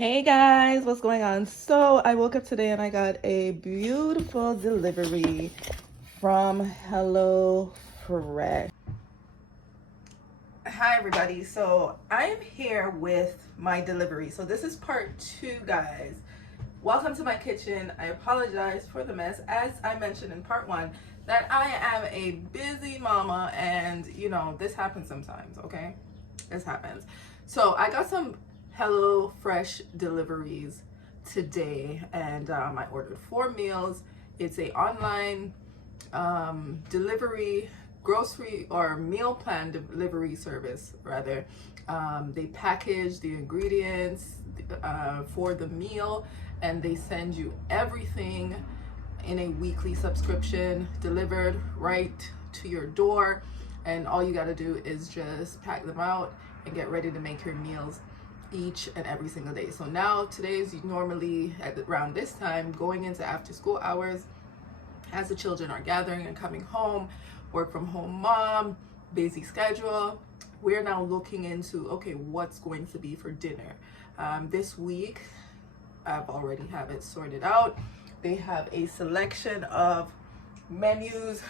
Hey guys, what's going on? So I woke up today and I got a beautiful delivery from HelloFresh. Hi everybody, so I am here with my delivery. So this is part 2, guys. Welcome to my kitchen. I apologize for the mess. As I mentioned in part 1, that I am a busy mama, and this happens sometimes, okay? This happens. So I got some HelloFresh deliveries today, and I ordered 4 meals. It's a online delivery, grocery or meal plan delivery service rather. They package the ingredients for the meal, and they send you everything in a weekly subscription delivered right to your door, and all you got to do is just pack them out and get ready to make your meals each and every single day. So now today is normally at around this time, going into after school hours, as the children are gathering and coming home, work from home mom, busy schedule. We're now looking into, okay, what's going to be for dinner. This week, I've already have it sorted out. They have a selection of menus.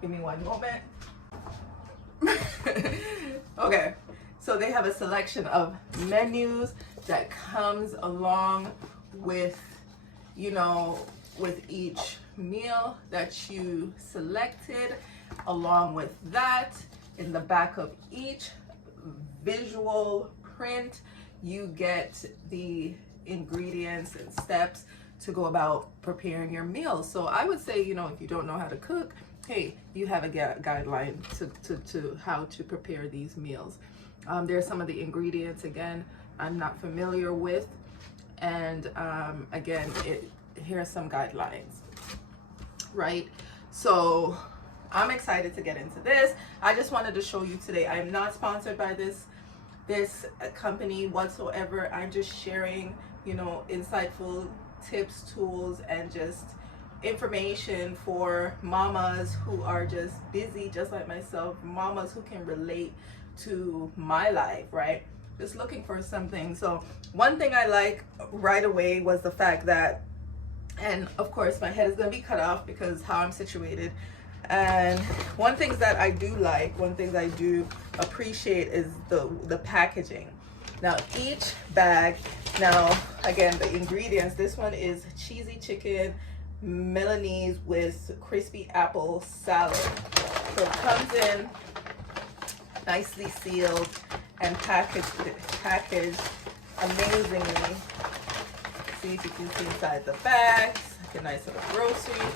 Give me one moment. Okay, so they have a selection of menus that comes along with, with each meal that you selected. Along with that, in the back of each visual print, you get the ingredients and steps to go about preparing your meals. So I would say, if you don't know how to cook, hey, you have a guideline to how to prepare these meals. There's some of the ingredients, again, I'm not familiar with. And again, here's some guidelines, right? So I'm excited to get into this. I just wanted to show you today. I am not sponsored by this company whatsoever. I'm just sharing, insightful tips, tools, and just information for mamas who are just busy, just like myself, mamas who can relate to my life, right? Just looking for something. So one thing I like right away was the fact that, and of course my head is going to be cut off because how I'm situated. And one thing that I do like, one thing I do appreciate is the packaging. Now each bag, now again, the ingredients, this one is cheesy chicken Milanese with crispy apple salad. So it comes in nicely sealed and packaged amazingly. See if you can see inside the bags, like a nice little grocery,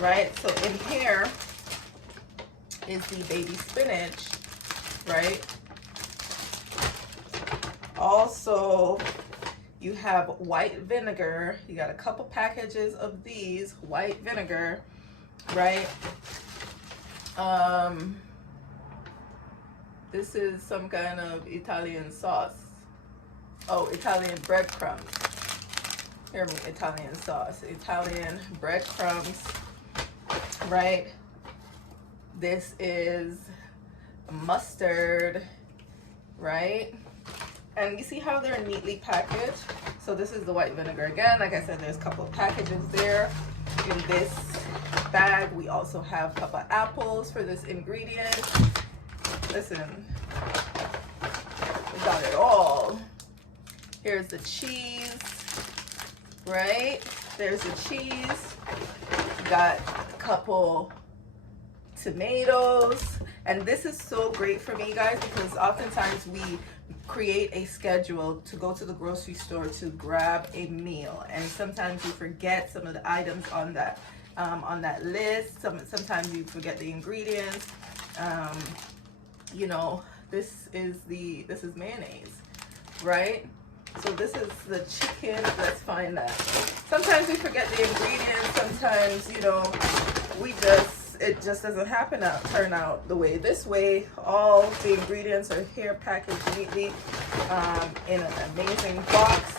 right? So in here is the baby spinach, right? Also, you have white vinegar. You got a couple packages of these white vinegar, right? This is some kind of Italian sauce. Oh, Italian breadcrumbs. Hear me, Italian sauce, Italian breadcrumbs, right? This is mustard, right? And you see how they're neatly packaged? So this is the white vinegar again. Like I said, there's a couple of packages there. In this bag, we also have a couple of apples for this ingredient. Listen, we got it all. Here's the cheese, right? There's the cheese. Got a couple tomatoes. And this is so great for me, guys, because oftentimes we create a schedule to go to the grocery store to grab a meal, and sometimes you forget some of the items on that list. Sometimes you forget the ingredients. This is mayonnaise, right? So this is the chicken. Let's find that. Sometimes we forget the ingredients. Sometimes it just doesn't turn out the way. This way, all the ingredients are here packaged neatly in an amazing box.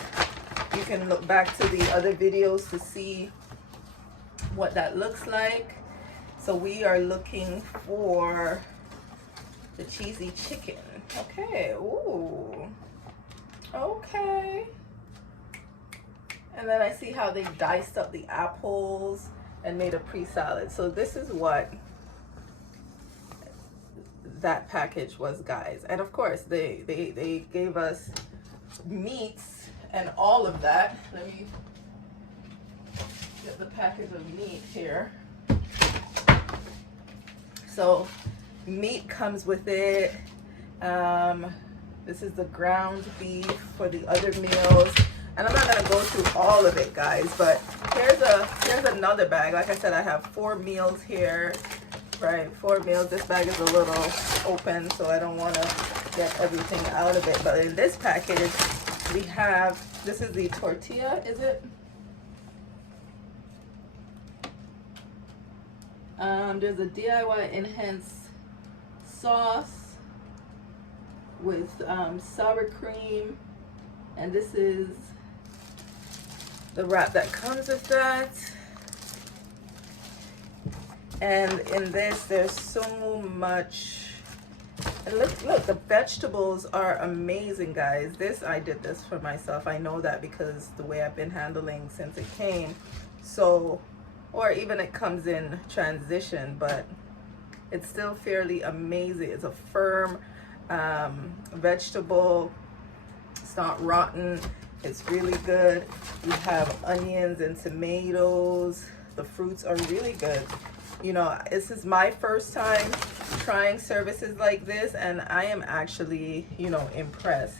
You can look back to the other videos to see what that looks like. So we are looking for the cheesy chicken. Okay, ooh, okay. And then I see how they diced up the apples and made a pre-salad. So this is what that package was, guys. And of course they gave us meats and all of that. Let me get the package of meat here. So meat comes with it. This is the ground beef for the other meals. And I'm not gonna go through all of it, guys, but here's another bag. Like I said, I have 4 meals here, right? 4 meals. This bag is a little open, so I don't want to get everything out of it. But in this package, we have, this is the tortilla, is it? There's a DIY enhanced sauce with sour cream, and this is the wrap that comes with that. And in this, there's so much. And look, the vegetables are amazing, guys. I did this for myself. I know that because the way I've been handling since it came. So, or even it comes in transition, but it's still fairly amazing. It's a firm vegetable. It's not rotten. It's really good. We have onions and tomatoes. The fruits are really good. You know, this is my first time trying services like this, and I am actually, you know, impressed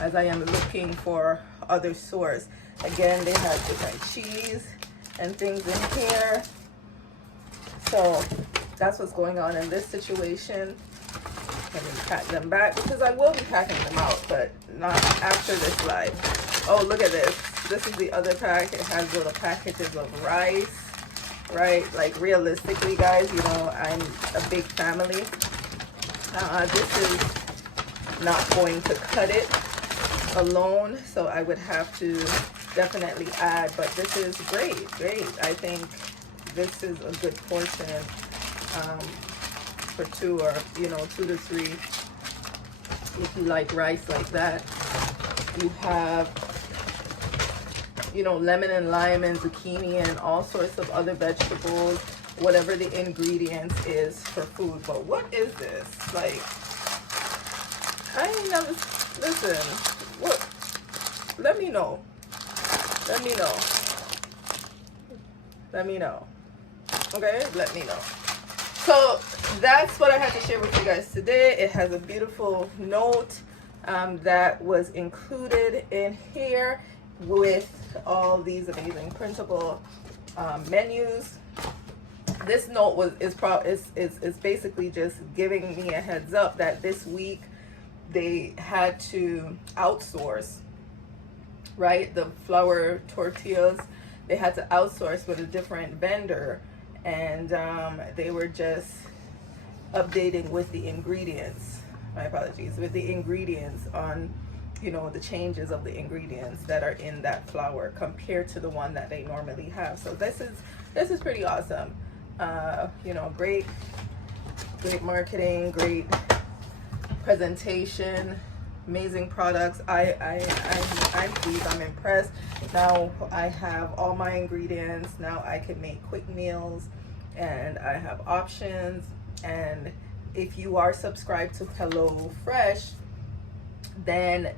as I am looking for other sorts. Again, they have different cheese and things in here. So that's what's going on in this situation. Let me pack them back because I will be packing them out, but not after this live. Oh, look at this. This is the other pack. It has little packages of rice, right? Like realistically, guys, you know, I'm a big family. This is not going to cut it alone, so I would have to definitely add, but this is great. I think this is a good portion for 2 or, you know, 2 to 3 if you like rice like that. You have, you know, lemon and lime and zucchini and all sorts of other vegetables, whatever the ingredients is for food. But what is this? Like, I ain't never, listen, what, let me know. Let me know. Let me know. Okay, let me know. So that's what I had to share with you guys today. It has a beautiful note that was included in here with all these amazing printable menus. This note is basically just giving me a heads up that this week they had to outsource, right? The flour tortillas, they had to outsource with a different vendor, and they were just updating with the ingredients. My apologies, with the ingredients on, you know, the changes of the ingredients that are in that flour compared to the one that they normally have. So this is pretty awesome. You know, great marketing, great presentation, amazing products. I'm pleased. I'm impressed. Now I have all my ingredients. Now I can make quick meals, and I have options. And if you are subscribed to HelloFresh, then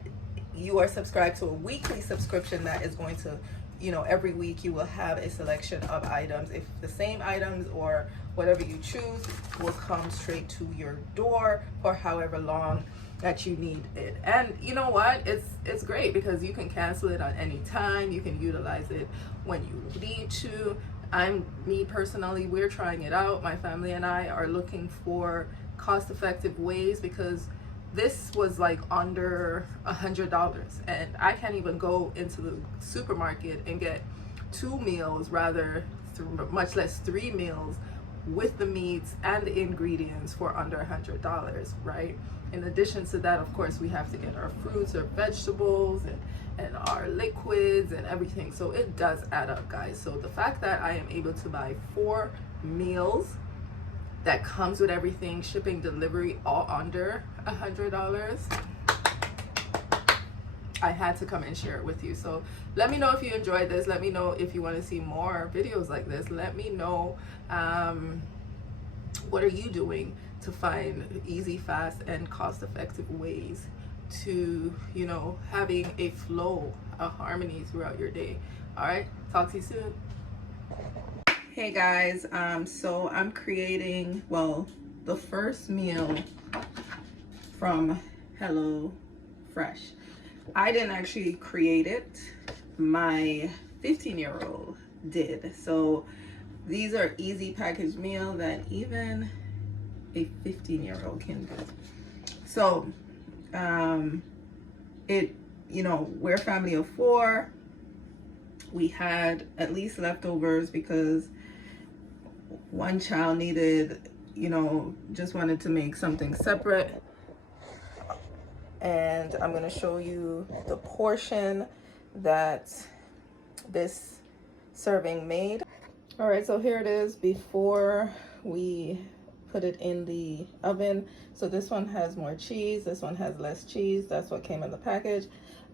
you are subscribed to a weekly subscription that is going to, you know, every week you will have a selection of items. If the same items or whatever you choose will come straight to your door for however long that you need it. And you know what, it's great because you can cancel it on any time. You can utilize it when you need to. Me personally, we're trying it out. My family and I are looking for cost-effective ways because this was like under $100, and I can't even go into the supermarket and get 2 meals, much less 3 meals with the meats and the ingredients for under $100, right? In addition to that, of course, we have to get our fruits or vegetables and our liquids and everything. So it does add up, guys. So the fact that I am able to buy 4 meals that comes with everything, shipping, delivery, all under $100, I had to come and share it with you. So let me know if you enjoyed this. Let me know if you want to see more videos like this. Let me know what are you doing to find easy, fast, and cost-effective ways to, you know, having a flow, a harmony throughout your day. All right, talk to you soon. Hey guys, so I'm creating, well, the first meal from Hello Fresh. I didn't actually create it. My 15-year-old did. So these are easy packaged meal that even a 15-year-old can do. So you know, we're a family of 4. We had at least leftovers because one child needed, you know, just wanted to make something separate. And I'm going to show you the portion that this serving made. All right, so here it is before we put it in the oven. So this one has more cheese, this one has less cheese. That's what came in the package.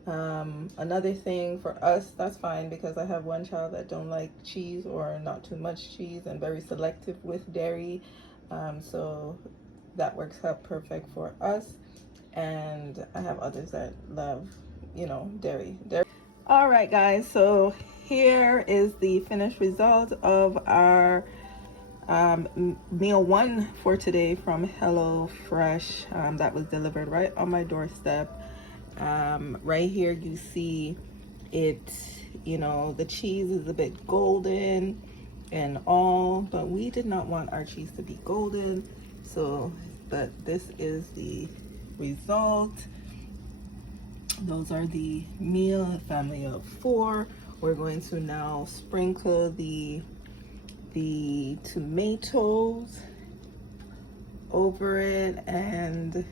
Another thing for us, that's fine because I have one child that don't like cheese or not too much cheese and very selective with dairy. So that works out perfect for us. And I have others that love, you know, dairy. All right, guys, so here is the finished result of our meal 1 for today from Hello Fresh. That was delivered right on my doorstep. Right here you see it, you know, the cheese is a bit golden and all, but we did not want our cheese to be golden. So, but this is the result. Those are the meal, family of 4. We're going to now sprinkle the tomatoes over it and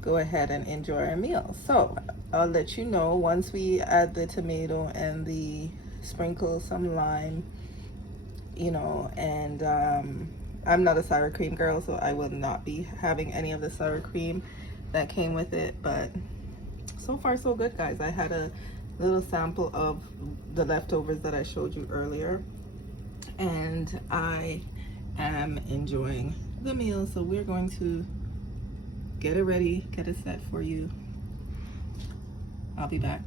go ahead and enjoy our meal. So I'll let you know once we add the tomato and the sprinkle some lime, you know, and I'm not a sour cream girl, so I will not be having any of the sour cream that came with it. But so far so good, guys. I had a little sample of the leftovers that I showed you earlier, and I am enjoying the meal. So we're going to get it ready, get it set for you. I'll be back.